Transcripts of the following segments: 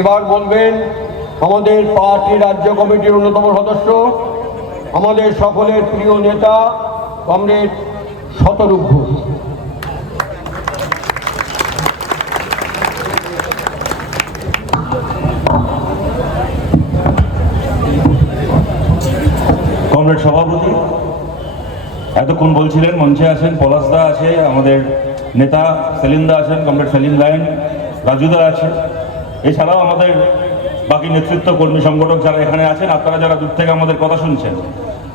এবার বলবেন আমাদের পার্টি রাজ্য কমিটির অন্যতম সদস্য, আমাদের সকলের প্রিয় নেতা কমরেড শতরূপ ঘোষ। কমরেড সভাপতি এতক্ষণ বলছিলেন, মঞ্চে আছেন পলাশদা আছে, আমাদের নেতা সেলিমদা আছেন, কমরেড সেলিম লাইন, রাজুদা আছে, এছাড়াও আমাদের বাকি নেতৃত্ব কর্মী সংগঠক যারা এখানে আছেন, আপনারা যারা দূর থেকে আমাদের কথা শুনছেন,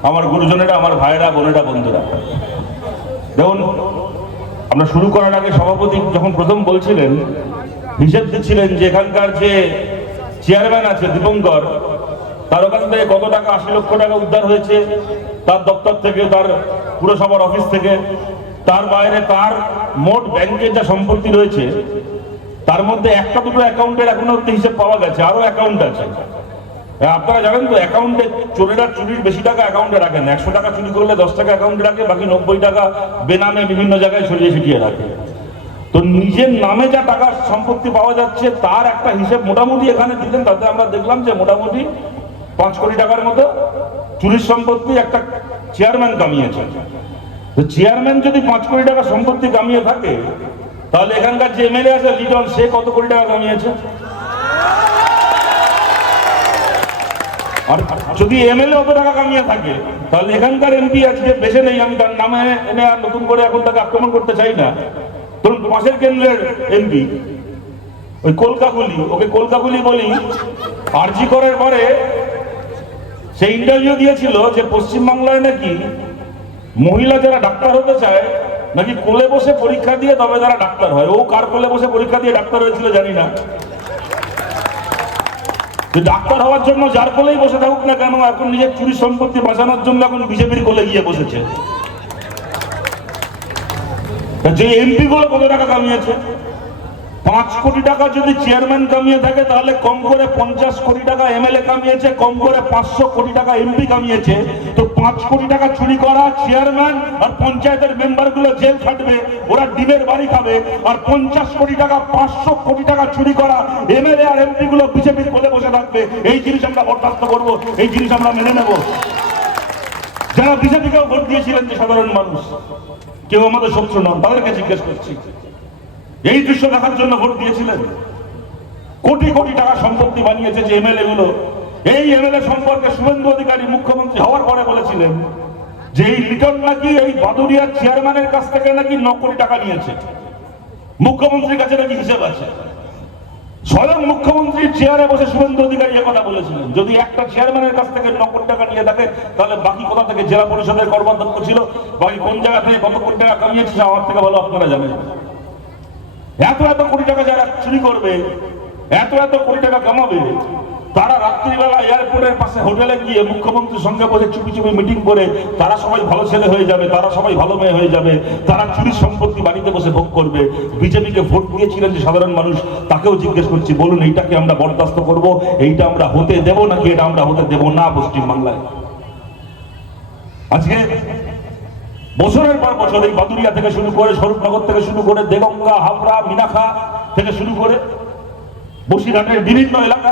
আমার গুরুজনেরা, আমার ভাইয়েরা, বোনেরা, বন্ধুরা। দেখুন, আমরা শুরু করার আগে সভাপতি যখন প্রথম বলছিলেন, হিসেব দিচ্ছিলেন যে এখানকার যে চেয়ারম্যান আছে দীপঙ্কর, তার ওখান থেকে কত টাকা, ৮০ লক্ষ টাকা উদ্ধার হয়েছে তার দপ্তর থেকে, তার পুরসভার অফিস থেকে। তার বাইরে তার মোট ব্যাংকের যা সম্পত্তি রয়েছে তার মধ্যে একটা দুটো অ্যাকাউন্টের এখনো অব্দি হিসেব পাওয়া গেছে, আরো অ্যাকাউন্ট আছে। আপনারা জানেন তো, অ্যাকাউন্টে চোরেরা চুরির বেশি টাকা অ্যাকাউন্টে রাখেন। ১০০ টাকা চুরি করলে 10 টাকা অ্যাকাউন্টে রাখে, বাকি 90 টাকা বেনামে বিভিন্ন জায়গায় ছড়িয়ে ছিটিয়ে রাখে। তো নিজের নামে যা টাকার সম্পত্তি পাওয়া যাচ্ছে তার একটা হিসেব মোটামুটি এখানে দিলেন। তাতে আমরা দেখলাম যে মোটামুটি 5 কোটি টাকার মতো চুরির সম্পত্তি একটা চেয়ারম্যান কামিয়েছে। তো চেয়ারম্যান যদি 5 কোটি টাকা সম্পত্তি কামিয়ে থাকে, তাহলে এখানকার যে এমএলএ আছে লিটন, সে কত কোটি টাকা কামিয়েছে? আর যদি এমএলএ অত টাকা কামিয়ে থাকে, তাহলে এখানকার এমপি আজকে বেঁচে নেই। আমি তার নামে এনে আর নতুন করে এখন তাকে আক্রমণ করতে চাই না। ধরুন পাশের কেন্দ্রের এমপি ওই কলকাগুলি, ওকে কলকাগুলি বলি, আরজি করার পরে সে ইন্টারভিউ দিয়েছিল যে পশ্চিমবাংলায় নাকি মহিলা যারা ডাক্তার হতে চায় নাকি কোলে বসে পরীক্ষা দিয়ে তবে তারা ডাক্তার হয়। ও কার কোলে বসে পরীক্ষা দিয়ে ডাক্তার হয়েছিল জানি না। ডাক্তার হওয়ার জন্য যার কোলেই বসে থাকুক না কেন, এখন নিজের চুরি সম্পত্তি বাঁচানোর জন্য এখন বিজেপির কোলে গিয়ে বসেছে। যে এমপি গুলো কত টাকা কামিয়েছে? 5 কোটি টাকা যদি চেয়ারম্যান কামিয়ে থাকে, তাহলে কম করে 50 কোটি টাকা এমএলএ কামিয়েছে, কম করে 500 কোটি টাকা এমপি কামিয়েছে। তো 5 কোটি টাকা চুরি করা চেয়ারম্যান আর পঞ্চায়েতের মেম্বার গুলো জেল খাটবে, ওরা ডিমের বাড়ি খাবে। আর 50 কোটি টাকা, 500 কোটি টাকা চুরি করা এমএলএ আর এমপি গুলো বিজেপির কোলে বসে থাকবে। এই জিনিস আমরা বরদাস্ত করবো, এই জিনিস আমরা মেনে নেব। যারা বিজেপিকেও ভোট দিয়েছিলেন যে সাধারণ মানুষ, কেউ আমাদের শত্রু নন, তাদেরকে জিজ্ঞেস করছি, এই দৃশ্য দেখার জন্য ভোট দিয়েছিলেন? কোটি কোটি টাকা সম্পত্তি বানিয়েছে যে এমএলএ গুলো। এই এমএলএ সম্পর্কে শুভেন্দু অধিকারী মুখ্যমন্ত্রী হওয়ার পরে বলেছিলেন যে এই লিটন নাকি এই বাদুড়িয়ার চেয়ারম্যানের কাছ থেকে নাকি 9 কোটি টাকা নিয়েছে। মুখ্যমন্ত্রীর কাছে নাকি হিসেব আছে। স্বয়ং মুখ্যমন্ত্রীর চেয়ারে বসে শুভেন্দু অধিকারী কথা বলেছিলেন, যদি একটা চেয়ারম্যানের কাছ থেকে 9 কোটি টাকা নিয়ে থাকে, তাহলে বাকি কোথা থেকে জেলা পরিষদের কর্মাধ্যক্ষ ছিল, বাকি কোন জায়গা থেকে কত কোটি টাকা কামিয়েছে আমার থেকে ভালো আপনারা জানেন। এত এত কোটি টাকা যারা চুরি করবে, এত এত কোটি টাকা কামাবে, তারা রাত্রিবেলা এয়ারপোর্টের পাশে হোটেলে গিয়ে মুখ্যমন্ত্রীর সঙ্গে বসে চুপি চুপি মিটিং করে তারা সবাই ভালো ছেলে হয়ে যাবে, তারা সবাই ভালো মেয়ে হয়ে যাবে, তারা চুরির সম্পত্তি বাড়িতে বসে ভোগ করবে। বিজেপিকে ভোট দিয়েছিলেন যে সাধারণ মানুষ, তাকেও জিজ্ঞেস করছি, বলুন এইটাকে আমরা বরদাস্ত করব? এইটা আমরা হতে দেব নাকি এটা আমরা হতে দেব না পশ্চিমবাংলায়? আজকে বছরের পর বছর এই বাদুড়িয়া থেকে শুরু করে, স্বরূপনগর থেকে শুরু করে, দেগঙ্গা, হাবড়া, মিনাখা থেকে শুরু করে বসিরহাটের বিভিন্ন এলাকা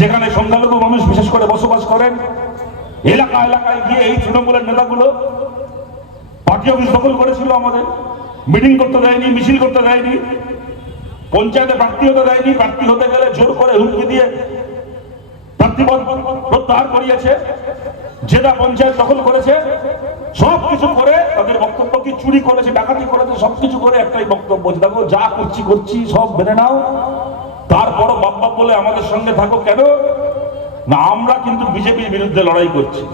যেখানে সংখ্যালঘু মানুষ বিশেষ করে বসবাস করেন, এলাকা এলাকায় গিয়ে এই তৃণমূলের নেতাগুলো পার্টি অফিস দখল করেছিল। আমাদের মিটিং করতে দেয়নি, মিছিল করতে দেয়নি, পঞ্চায়েতে প্রার্থী হতে দেয়নি, প্রার্থী হতে গেলে জোর করে হুমকি দিয়ে প্রার্থীপদ প্রত্যাহার করিয়েছে, যেটা পঞ্চায়েত দখল করেছে। সবকিছু করে তাদের বক্তব্য কি চুরি করেছে, ডাকাতি করেছে, সবকিছু করে একটাই বক্তব্য, দেখো যা করছি সব মেনে নাও, তারপরও বাপ্পা বলে আমাদের সঙ্গে থাকো। কেন না, আমরা কিন্তু বিজেপির বিরুদ্ধে লড়াই করছি।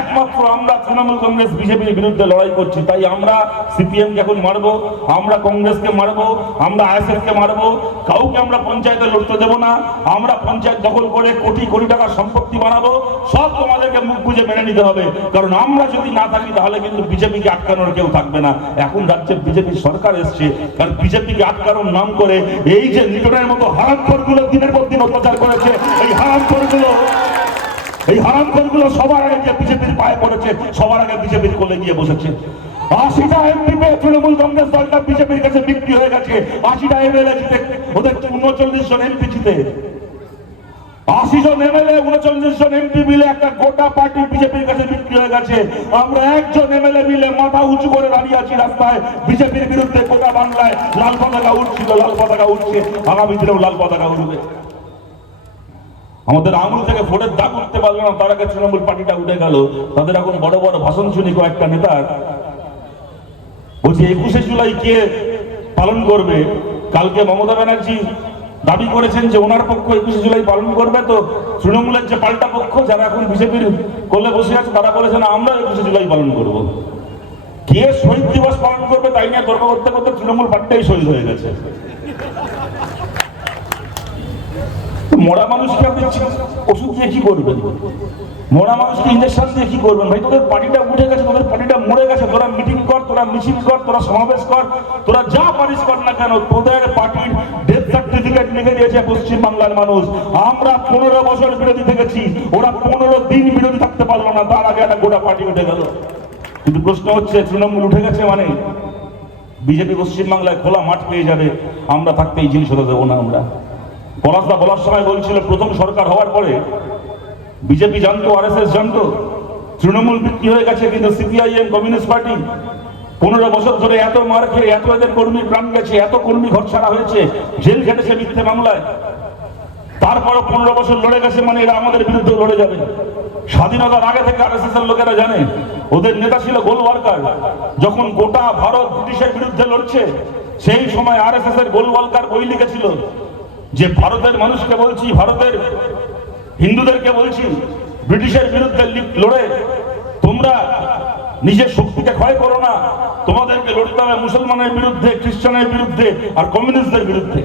একমাত্র আমরা তৃণমূল কংগ্রেস বিজেপির বিরুদ্ধে লড়াই করছি। তাই আমরা সিপিএম কে এখন মারবো, আমরা কংগ্রেসকে মারবো, আমরা আইএসএফ কে মারবো, কাউকে আমরা পঞ্চায়েতে লড়তে দেবো না। আমরা পঞ্চায়েত দখল করে কোটি কোটি টাকা সম্পত্তি বানাবো, সব তোমাদেরকে মুখ বুঝে মেনে নিতে হবে। কারণ আমরা যদি না থাকি তাহলে কিন্তু বিজেপিকে আটকানোর কেউ থাকবে না। এখন রাজ্যে বিজেপির সরকার এসছে, কারণ বিজেপিকে আটকানোর নাম করে এই যে লিটনের মতো হারামখোরগুলো দিনের পর দিন অত্যাচার করেছে, এই হারামখোরগুলো সবার আগে বিজেপির পায়ে পড়েছে, সবার আগে বিজেপির কোলে গিয়ে বসেছে। 80টা এমপি পেয়ে তৃণমূল কংগ্রেস দলটা বিজেপির কাছে বিক্রি হয়ে গেছে। 80টা এমএলএ জিতে, ওদের 39 জন এমপি জিতে, 80 জন এমএলএ 39 জন এমপি মিলে একটা গোটা পার্টি বিজেপির কাছে বিক্রি হয়ে গেছে। আমরা একজন এমএলএ মিলে মাথা উঁচু করে দাঁড়িয়ে আছি রাস্তায় বিজেপির বিরুদ্ধে। গোটা বাংলায় লাল পতাকা উঠছিল, লাল পতাকা উঠছে, আগামী দিনেও লাল পতাকা উঠবে। আমাদের আঙুল থেকে ভোটের দাগ উঠতে পারলো না, তার আগে তৃণমূল পার্টিটা উঠে গেল। তাদের এখন বড় বড় ভাষণ শুনি কয়েকটা নেতার, বলছে 21শে জুলাই কে পালন করবে। কালকে মমতা ব্যানার্জি দাবি করেছেন যে ওনার পক্ষ 21শে জুলাই পালন করবে, তো তৃণমূলের যে পাল্টা পক্ষ যারা এখন বিজেপির কোলে বসে আছে তারা বলেছেন আমরা 21শে জুলাই পালন করব। কে শহীদ দিবস পালন করবে তাই নিয়ে তর্ক করতে করতে তৃণমূল পার্টিটাই শহীদ হয়ে গেছে। মরা মানুষকে আপনি ওষুধ দিয়ে কি করবেন? মরা মানুষকে ইঞ্জেকশন দিয়ে কি করবেন? ভাই তোদের পার্টিটা উঠে গেছে, তোদের পার্টিটা মরে গেছে। তোরা মিটিং কর, তোরা মিছিল কর, তোরা সমাবেশ কর, তোরা যা পারিস কর না কেন, তোদের পার্টির ডেথ সার্টিফিকেট লিখে দিয়েছে পশ্চিমবাংলার মানুষ। আমরা 15 বছর বিরোধী থেকেছি, ওরা 15 দিন বিরোধী থাকতে পারলো না, তার আগে একটা গোটা পার্টি উঠে গেল। কিন্তু প্রশ্ন হচ্ছে তৃণমূল উঠে গেছে মানে বিজেপি পশ্চিমবাংলায় খোলা মাঠ পেয়ে যাবে, আমরা থাকতে এই জিনিস হতে দেবো না। আমরা পলাশদা বলার সময় বলছিল প্রথম সরকার হওয়ার পরে বিজেপি জানতো, আরএসএস জানতো তৃণমূল বিক্রি হয়ে গেছে, কিন্তু সিপিআইএম কমিউনিস্ট পার্টি 15 বছর ধরে এত মার খেয়ে এত এদের কর্মী প্রাণ গেছে, এত কর্মী ঘর ছাড়া হয়েছে, জেল খেটেছে মিথ্যে মামলায়, তারপরও 15 বছর লড়ে গেছে মানে এরা আমাদের বিরুদ্ধে লড়ে যাবে। স্বাধীনতার আগে থেকে আরএসএস এর লোকেরা জানে, ওদের নেতা ছিল গোলওয়ালকার। যখন গোটা ভারত ব্রিটিশের বিরুদ্ধে লড়ছে সেই সময় আরএসএস এর গোলওয়ালকার বই লিখেছিল যে ভারতের মানুষকে বলছি, ভারতের হিন্দুদেরকে বলছি, ব্রিটিশের বিরুদ্ধে লড়ে তোমরা নিজের শক্তিকে ক্ষয় করো না, তোমাদেরকে লড়তে হবে মুসলমানের বিরুদ্ধে, খ্রিস্টানের বিরুদ্ধে আর কমিউনিস্টদের বিরুদ্ধে।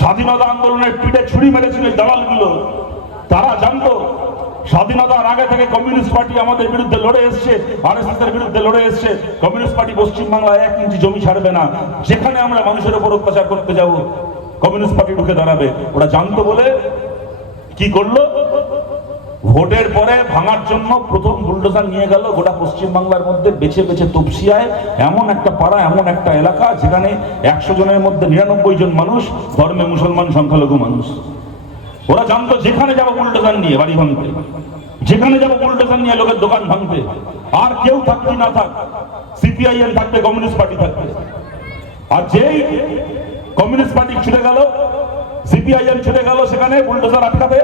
স্বাধীনতা আন্দোলনের পিঠে ছুরি মেরেছিল দালালগুলো, তারা জানতো স্বাধীনতার আগে থেকে কমিউনিস্ট পার্টি আমাদের বিরুদ্ধে লড়ে এসছে, আরএসএস এর বিরুদ্ধে লড়ে এসছে। কমিউনিস্ট পার্টি পশ্চিমবাংলায় 1 ইঞ্চি জমি ছাড়বে না, যেখানে আমরা মানুষের উপর অত্যাচার করতে যাব কমিউনিস্ট পার্টি ঢুকে দাঁড়াবে। ওরা জানতো বলে কি করলো, ভোটের পরে ভাঙার জন্য প্রথম বুলডোজার নিয়ে গেল গোটা পশ্চিমবাংলার মধ্যে বেছে বেছে তপসিয়ায়, এমন একটা পাড়া, এমন একটা এলাকা যেখানে 100 জনের মধ্যে 99 জন মানুষ ধর্মে মুসলমান, সংখ্যালঘু মানুষ। ওরা জানতো যেখানে যাবো বুলডোজার নিয়ে বাড়ি ভাঙতে, যেখানে যাবো বুলডোজার নিয়ে লোকের দোকান ভাঙতে, আর কেউ থাকবে না থাক, সিপিআইএম থাকবে, কমিউনিস্ট পার্টি থাকবে। আর যেই কমিউনিস্ট পার্টি ছুটে গেল, সিপিআইএম ছুটে গেল সেখানে বুলডোজার আটকাতে,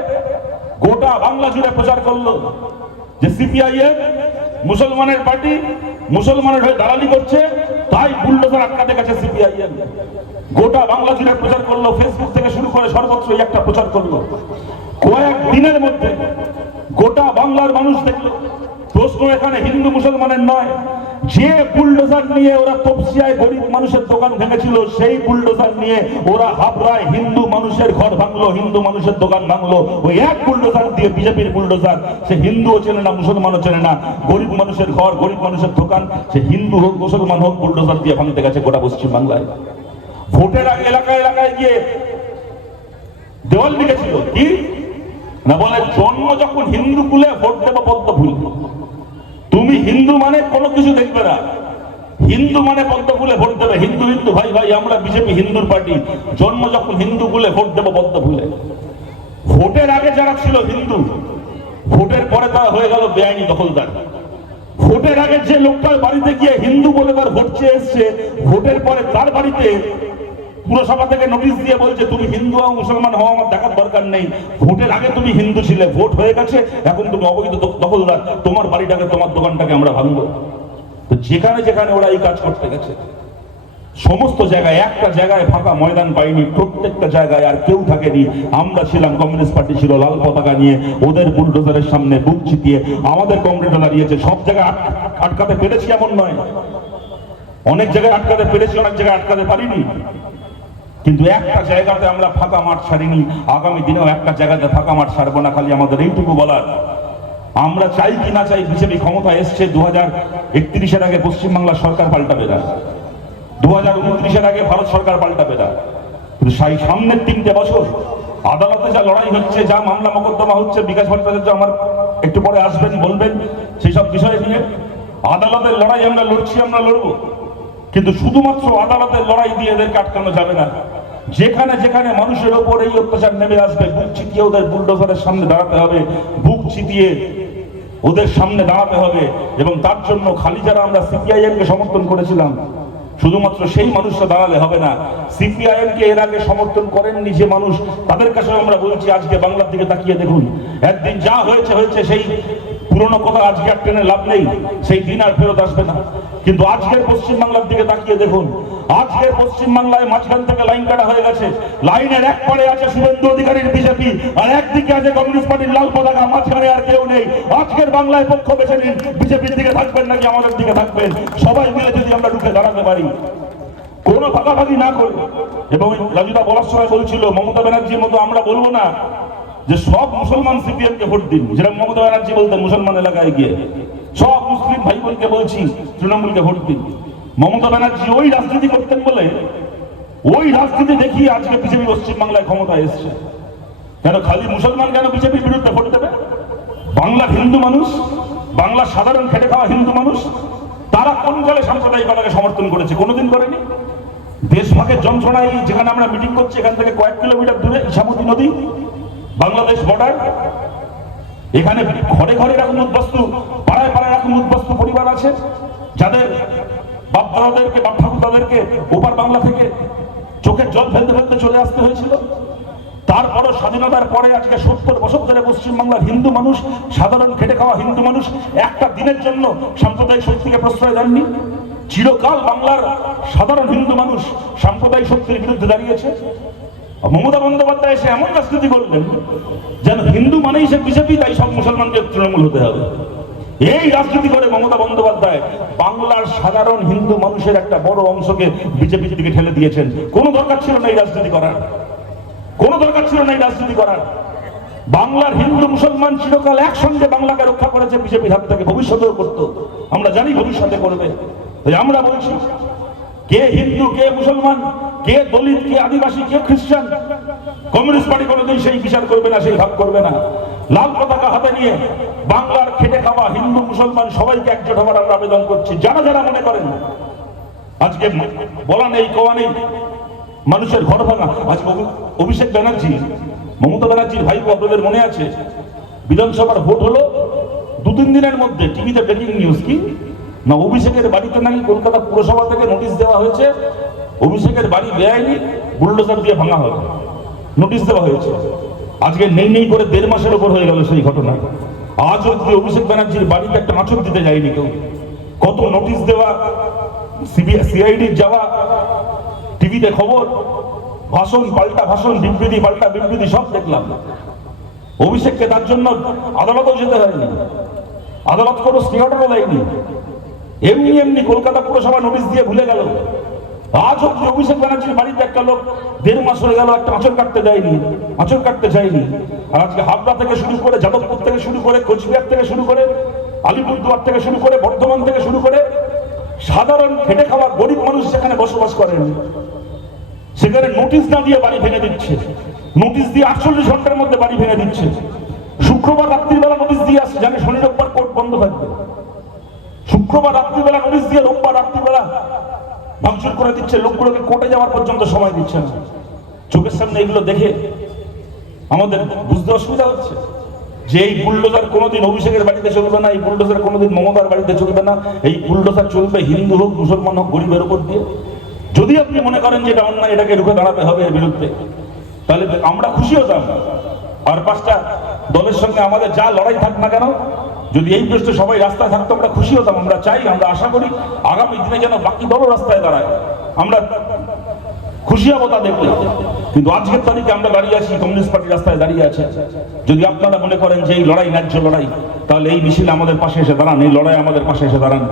গোটা বাংলা জুড়ে প্রচার করলো যে সিপিআইএম মুসলমানের পার্টি, মুসলমানের হয়ে দালালি করছে, তাই বুলডোজার আটকাতে গেছে সিপিআইএম। গোটা বাংলা জুড়ে প্রচার করলো, ফেসবুক থেকে শুরু করে সর্বত্র একটা প্রচার করলো। কয়েক দিনের মধ্যে গোটা বাংলার মানুষ দেখলো। প্রশ্ন এখানে হিন্দু মুসলমানের নয়, যে বুলডোজার নিয়ে ওরা তপসিয়ায় গরিব মানুষের দোকান ভেঙেছিল, সেই বুলডোজার নিয়ে ওরা হাবড়ায় হিন্দু মানুষের ঘর ভাঙলো, হিন্দু মানুষের দোকান ভাঙলো। ওই এক বুলডোজার দিয়ে, বিজেপির বুলডোজার, সে হিন্দুও চেনে না, মুসলমানও চেনে না, গরিব মানুষের ঘর, গরিব মানুষের দোকান, সে হিন্দু হোক মুসলমান হোক, বুলডোজার দিয়ে ভাঙতে গেছে গোটা পশ্চিমবাংলায়। ভোটের আগে এলাকায় এলাকায় গিয়ে দেওয়াল লিখেছিল কি না, বলে জন্ম যখন হিন্দু কুলে ভোট দেবো পদ্ম ফুল। তুমি হিন্দু মানে কোনো কিছু দেখবে না, হিন্দু মানে পদ্ম ফুলে ভোট দেবে। হিন্দু হিন্দু ভাই ভাই, আমরা বিজেপি হিন্দুর পার্টি, জন্ম যখন হিন্দু কুলে ভোট দেবো পদ্ম ফুলে। ভোটের আগে যারা ছিল হিন্দু, ভোটের পরে তারা হয়ে গেল বেআইনি দখলদার। ভোটের আগে যে লোকটার বাড়িতে গিয়ে হিন্দু বলে তার ভোট চেয়ে এসছে, ভোটের পরে তার বাড়িতে পুরসভা থেকে নোটিশ দিয়ে বলছে তুমি হিন্দু হও মুসলমান হও আমার দেখার দরকার নেই, ভোটের আগে তুমি হিন্দু ছিলে, ভোট হয়ে গেছে এখন তুমি অবৈধ দখলদার, তোমার বাড়িটাকে, তোমার দোকানটাকে আমরা ভাঙবো। তো যেখানে যেখানে ওরা এই কাজ করতে গেছে, সমস্ত জায়গায়, একটা জায়গায় ফাঁকা ময়দান পাইনি, প্রত্যেকটা জায়গায় আর কেউ থাকেনি। আমরা ছিলাম, কমিউনিস্ট পার্টি ছিল লাল পতাকা নিয়ে, ওদের বুলডোজারের সামনে বুক চিতিয়ে আমাদের কমরেডরা দাঁড়িয়েছে। সব জায়গায় আটকাতে পেরেছি এমন নয়, অনেক জায়গায় আটকাতে পেরেছি, অনেক জায়গায় আটকাতে পারিনি, কিন্তু একটা জায়গাতে আমরা ফাঁকা মাঠ ছাড়িনি। আগামী দিনেও একটা জায়গাতে ফাঁকা মাঠ ছাড়বো না। খালি আমাদের এইটুকু বলার, আমরা চাই কি না চাই, বিজেপি ক্ষমতা এসছে, 2031-এর আগে পশ্চিমবাংলার সরকার পাল্টাবে না, 2029-এর আগে ভারত সরকার পাল্টাবে না। কিন্তু সামনের 3টে বছর আদালতে যা লড়াই হচ্ছে, যা মামলা মোকদ্দমা হচ্ছে, বিকাশ ভট্টাচার্য আমার একটু পরে আসবেন, বলবেন সেই সব বিষয় নিয়ে। আদালতের লড়াই আমরা লড়ছি, আমরা লড়বো, কিন্তু শুধুমাত্র আদালতের লড়াই দিয়ে এদেরকে আটকানো যাবে না। যেখানে যেখানে মানুষের ওপর এই অত্যাচার নেমে আসবে, বুক চিতিয়ে ওদের বুলডোজারের সামনে দাঁড়াতে হবে, বুক চিতিয়ে ওদের সামনে দাঁড়াতে হবে। এবং তার জন্য খালি যারা আমরা সিপিআইএম কে সমর্থন করেছিলাম, শুধুমাত্র সেই মানুষরা দাঁড়ালে হবে না। সিপিআইএম কে এর আগে সমর্থন করেননি যে মানুষ, তাদের কাছে আমরা বলছি আজকে বাংলার দিকে তাকিয়ে দেখুন। একদিন যা হয়েছে হয়েছে, সেই পুরনো কথা আজকে আর টেনে লাভ নেই, সেই দিন আর ফেরত আসবে না। কিন্তু আজকের পশ্চিমবাংলার দিকে তাকিয়ে দেখুন, আজকের পশ্চিমবাংলায় মাঝখান থেকে লাইন কাটা হয়ে গেছে। লাইনের এক পারে আছে শুভেন্দু অধিকারীর বিজেপি, আর একদিকে আছে কমিউনিস্ট পার্টির লাল পতাকা, মাঝখানে আর কেউ নেই। আজকের বাংলায় পক্ষ বেছে নিন, বিজেপির দিকে থাকবেন নাকি আমাদের দিকে থাকবেন। সবাই মিলে যদি আমরা ঢুকে দাঁড়াতে পারি, কোনো ভাগাভাগি না করে। এবং রাজুদা বলার সময় বলছিল, মমতা ব্যানার্জির মতো আমরা বলবো না যে সব মুসলমান সিপিএম কে ভোট দিন, যেটা মমতা ব্যানার্জি বলতেন মুসলমান এলাকায় গিয়ে। সব মুসলিম ভাই বোনকে বলছি তৃণমূলকে ভোট দিন। মমতা ব্যানার্জি ওই রাজনীতি করতেন বলে, ওই রাজনীতি দেখিয়ে আজকে বিজেপি পশ্চিমবাংলায় ক্ষমতায় এসছে। কেন খালি মুসলমান কেন বিজেপির বিরুদ্ধে ভোট দেবে? বাংলার হিন্দু মানুষ, বাংলার সাধারণ খেটে খাওয়া হিন্দু মানুষ, তারা কোন কালে সাম্প্রদায়িকতাকে সমর্থন করেছে? কোনোদিন করেনি। দেশভাগের যন্ত্রণায় যেখানে আমরা মিটিং করছি, এখান থেকে কয়েক কিলোমিটার দূরে ইছামতি নদী, বাংলাদেশ বর্ডার, এখানে ঘরে ঘরে এরকম উদ্বস্তু, পাড়ায় পাড়ায় এরকম উদ্বস্তু পরিবার আছে, যাদের বাপ দাদাদেরকে, বাপ ঠাকুরদাদেরকে ওপার বাংলা থেকে চোখের জল ফেলতে ফেলতে চলে আসতে হয়েছিল। তারপরও স্বাধীনতার পরে আজকে 70 বছর ধরে পশ্চিমবাংলার হিন্দু মানুষ, সাধারণ খেটে খাওয়া হিন্দু মানুষ একটা দিনের জন্য সাম্প্রদায়িক শক্তিকে প্রশ্রয় দেননি। চিরকাল বাংলার সাধারণ হিন্দু মানুষ সাম্প্রদায়িক শক্তির বিরুদ্ধে দাঁড়িয়েছে। মমতা বন্দ্যোপাধ্যায় এসে এমন রাজনীতি করলেন যেন হিন্দু মানেই সে বিজেপি, তাই সব মুসলমানকে তৃণমূল হতে হবে। এই রাজনীতি করে মমতা বন্দ্যোপাধ্যায় বাংলার সাধারণ হিন্দু মানুষের একটা বড় অংশকে বিজেপির দিকে ঠেলে দিয়েছেন। কোনো দরকার ছিল না এই রাজনীতি করার, কোনো দরকার ছিল না এই রাজনীতি করার। বাংলার হিন্দু মুসলমান চিরকাল একসঙ্গে বাংলাকে রক্ষা করেছে বিজেপির হাত থেকে, ভবিষ্যতেও করতো, আমরা জানি ভবিষ্যতে করবে। তাই আমরা বলছি, কে হিন্দু, কে মুসলমান, কে দলিত, কে আদিবাসী, কে খ্রিস্টান, কমিউনিস্ট পার্টি কোনোদিন সেই বিচার করবে না, সেই ভাগ করবে না। লাল পতাকা হাতে নিয়ে বাংলার খেটে খাওয়া হিন্দু মুসলমান সবাইকে একজোট হওয়ার আমরা আবেদন করছি। যারা যারা মনে করেন আজকে বলা নেই, কোয়া নেই, মানুষের ঘর ভাঙা, আজকে অভিষেক ব্যানার্জি, মমতা ব্যানার্জির ভাইপো, আপনাদের মনে আছে বিধানসভার ভোট হলো 2-3 দিনের মধ্যে টিভিতে ব্রেকিং নিউজ কি না, অভিষেকের বাড়িতে নাকি কলকাতা পুরসভা থেকে নোটিশ দেওয়া হয়েছে, অভিষেকের বাড়ি বেআইনি বুলডোজার দিয়ে ভাঙা হবে, নোটিশ দেওয়া হয়েছে। আজকে নেই নেই করে 1.5 মাসের উপর হয়ে গেল সেই ঘটনা। আজ অব্দি অভিষেক ব্যানার্জির বাড়িতে একটা আঁচড় দিতে যায়নি কেউ। কত নোটিশ দেওয়া, সিআইডির যাওয়া, টিভিতে খবর, ভাষণ পাল্টা ভাষণ, বিবৃতি পাল্টা বিবৃতি, সব দেখলাম। অভিষেককে তার জন্য আদালতেও যেতে হয়নি, আদালত কোনো স্টে অর্ডারও দেয়নি, এমনি এমনি কলকাতা পুরসভা নোটিশ দিয়ে ভুলে গেল। আজ অব্দি অভিষেক ব্যানার্জির বাড়িতে একটা লোক 1.5 মাস হয়ে গেল একটা আঁচড় কাটতে দেয়নি, আঁচড় কাটতে চাইনি। আর আজকে হাবড়া থেকে শুরু করে, যাদবপুর থেকে শুরু করে, কোচবিহার থেকে শুরু করে, আলিপুরদুয়ার থেকে শুরু করে, বর্ধমান থেকে শুরু করে, সাধারণ খেটে খাওয়া গরিব মানুষ যেখানে বসবাস করেন, সেখানে নোটিশ না দিয়ে বাড়ি ভেঙে দিচ্ছে, নোটিশ দিয়ে 48 ঘন্টার মধ্যে বাড়ি ভেঙে দিচ্ছে। শুক্রবার রাত্রিবেলা নোটিশ দিয়ে আসছে, জানে শনি রোববার কোর্ট বন্ধ থাকবে। শুক্রবার রাত্রিবেলা নোটিশ দিয়ে রোববার রাত্রিবেলা ভাঙচুর করে দিচ্ছে, লোকগুলোকে কোর্টে যাওয়ার পর্যন্ত সময় দিচ্ছে না। চোখের সামনে এগুলো দেখে আমাদের বুঝতে অসুবিধা হচ্ছে যে এই বুলডোজার কোনোদিন অভিষেকের বাড়িতে চলবে না, এই বুলডোজার কোনোদিন মমতার বাড়িতে চলবে না, এই বুলডোজার চলবে হিন্দু হোক, মুসলমান হোক, গরিবের উপর দিয়ে। যদি আপনি মনে করেন যে এটা অন্যায়, এটাকে রুখে দাঁড়াতে হবে এর বিরুদ্ধে, তাহলে আমরা খুশি হতাম। আর 5টা দলের সঙ্গে আমাদের যা লড়াই থাক না কেন, যদি এই প্রশ্নে সবাই রাস্তায় থাকতো আমরা খুশি হতাম। আমরা চাই, আমরা আশা করি আগামী দিনে যেন বাকি দলও রাস্তায় দাঁড়ায়, আমরা খুশি হবো তা দেখলে। কিন্তু আজকের তারিখে আমরা দাঁড়িয়ে আছি, কমিউনিস্ট পার্টি রাস্তায় দাঁড়িয়ে আছে। যদি আপনারা মনে করেন যে এই লড়াই ন্যায্য লড়াই, তাহলে এই মিছিল আমাদের পাশে এসে দাঁড়ান, এই লড়াই আমাদের পাশে এসে দাঁড়ান।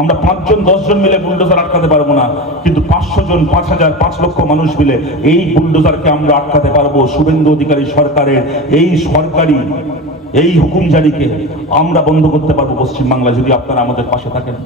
আমরা 5 জন 10 জন মিলে বুলডোজার আটকাতে পারবো না, কিন্তু 500 জন, 5000, 5 লক্ষ মানুষ মিলে এই বুলডোজারকে আমরা আটকাতে পারবো। শুভেন্দু অধিকারী সরকারের এই সরকারি এই হুকুম জারিকে আমরা বন্ধ করতে পারবো পশ্চিমবাংলা, যদি আপনারা আমাদের পাশে থাকেন।